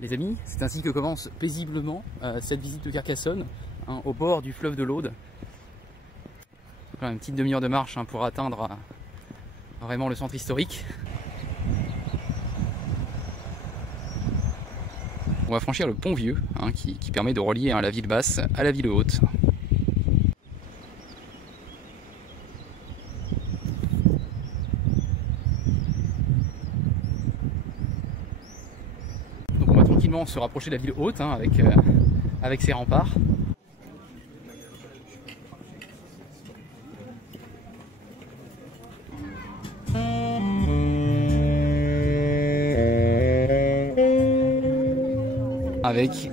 Les amis, c'est ainsi que commence paisiblement cette visite de Carcassonne, au bord du fleuve de l'Aude. Une petite demi-heure de marche pour atteindre vraiment le centre historique. On va franchir le pont Vieux qui permet de relier la ville basse à la ville haute. Donc on va tranquillement se rapprocher de la ville haute avec ses remparts. Avec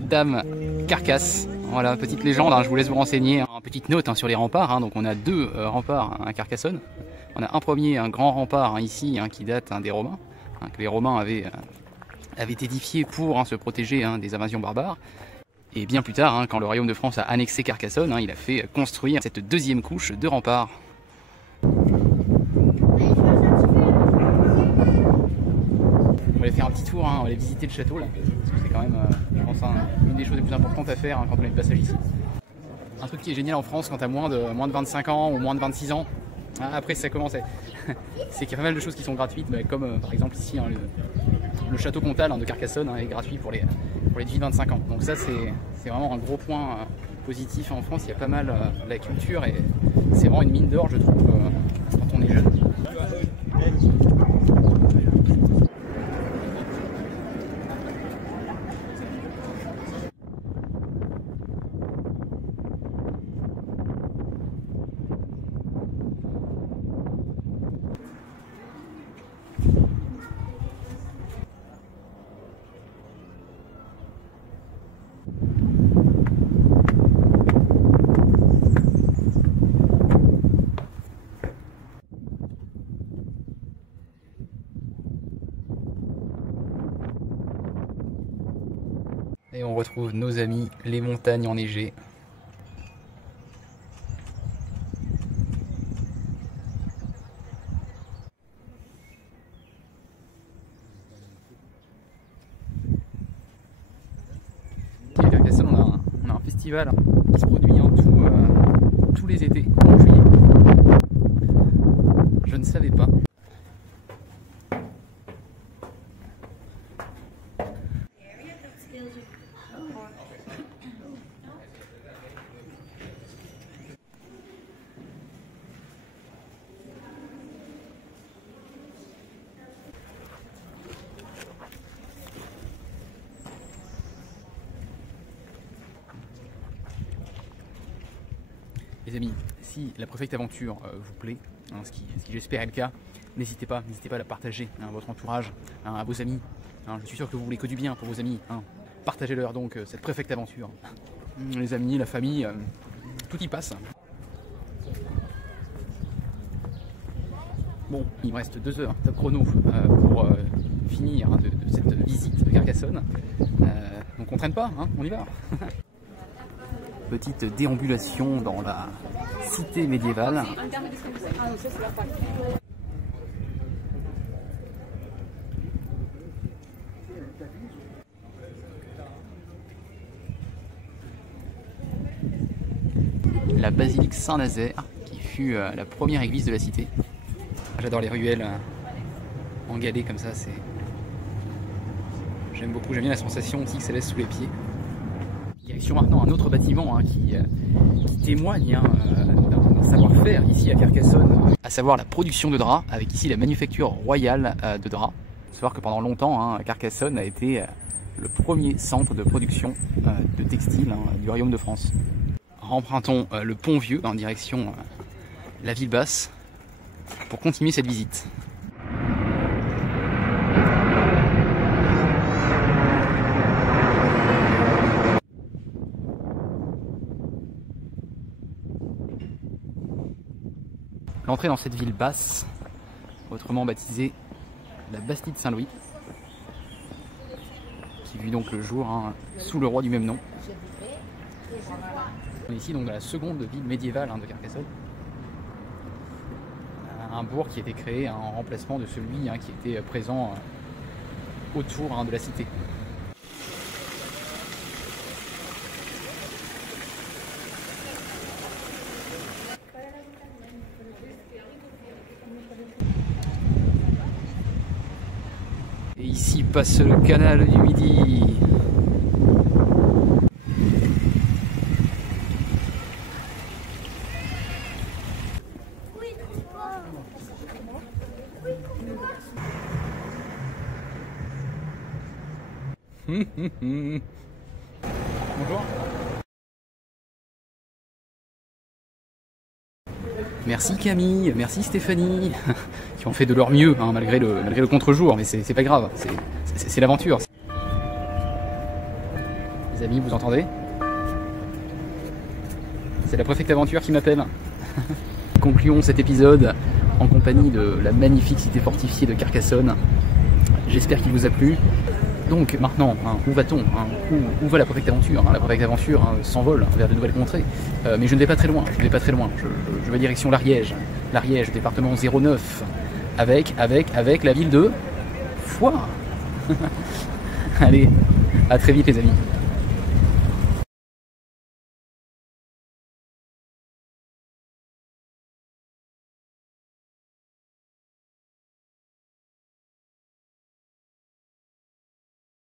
Dame Carcasse. Voilà, petite légende, je vous laisse vous renseigner. Petite note sur les remparts, donc on a deux remparts à Carcassonne. On a un premier, un grand rempart ici qui date des Romains, que les Romains avaient édifié pour se protéger des invasions barbares. Et bien plus tard, quand le royaume de France a annexé Carcassonne, il a fait construire cette deuxième couche de remparts. On va aller faire un petit tour, on va aller visiter le château là, parce que c'est quand même, je pense, une des choses les plus importantes à faire quand on est de passage ici. Un truc qui est génial en France quand tu as moins de 25 ans ou moins de 26 ans, après ça commence, c'est qu'il y a pas mal de choses qui sont gratuites, comme par exemple ici le château comtal de Carcassonne est gratuit pour les 18-25 ans. Donc ça c'est vraiment un gros point positif en France, il y a pas mal la culture et c'est vraiment une mine d'or je trouve quand on est jeune. Et on retrouve nos amis, les montagnes enneigées. À Carcassonne, on a un festival qui se produit tous les étés, en juillet. Je ne savais pas. Les amis, si la Préfecte Aventure vous plaît, ce qui j'espère est le cas, n'hésitez pas à la partager à votre entourage, à vos amis. Je suis sûr que vous voulez que du bien pour vos amis. Partagez-leur donc cette Préfecte Aventure. Les amis, la famille, tout y passe. Bon, il me reste 2 heures top chrono pour finir de cette visite de Carcassonne. Donc on traîne pas, on y va. Petite déambulation dans la cité médiévale. La basilique Saint-Nazaire, qui fut la première église de la cité. J'adore les ruelles en galets comme ça, j'aime beaucoup, j'aime bien la sensation aussi que ça laisse sous les pieds. Direction maintenant un autre bâtiment qui témoigne d'un savoir-faire ici à Carcassonne, à savoir la production de draps, avec ici la manufacture royale de draps. Il faut savoir que pendant longtemps, Carcassonne a été le premier centre de production de textiles du royaume de France. Empruntons le pont Vieux en direction la ville basse pour continuer cette visite. L'entrée dans cette ville basse, autrement baptisée la Bastide Saint-Louis, qui vit donc le jour sous le roi du même nom. On est ici donc dans la seconde ville médiévale de Carcassonne. Un bourg qui a été créé en remplacement de celui qui était présent autour de la cité. passe le canal du Midi. Bonjour. Merci Camille, merci Stéphanie, qui ont fait de leur mieux, hein, malgré le contre-jour, mais c'est pas grave, c'est l'aventure. Les amis, vous entendez? C'est la préfecte aventure qui m'appelle. Concluons cet épisode en compagnie de la magnifique cité fortifiée de Carcassonne. J'espère qu'il vous a plu. Donc maintenant, hein, où va-t-on, hein, où va la préfecte aventure, hein? La préfecte aventure, hein, s'envole vers de nouvelles contrées. Mais je ne vais pas très loin, je vais direction l'Ariège, département 09, avec la ville de Foix. Allez, à très vite les amis.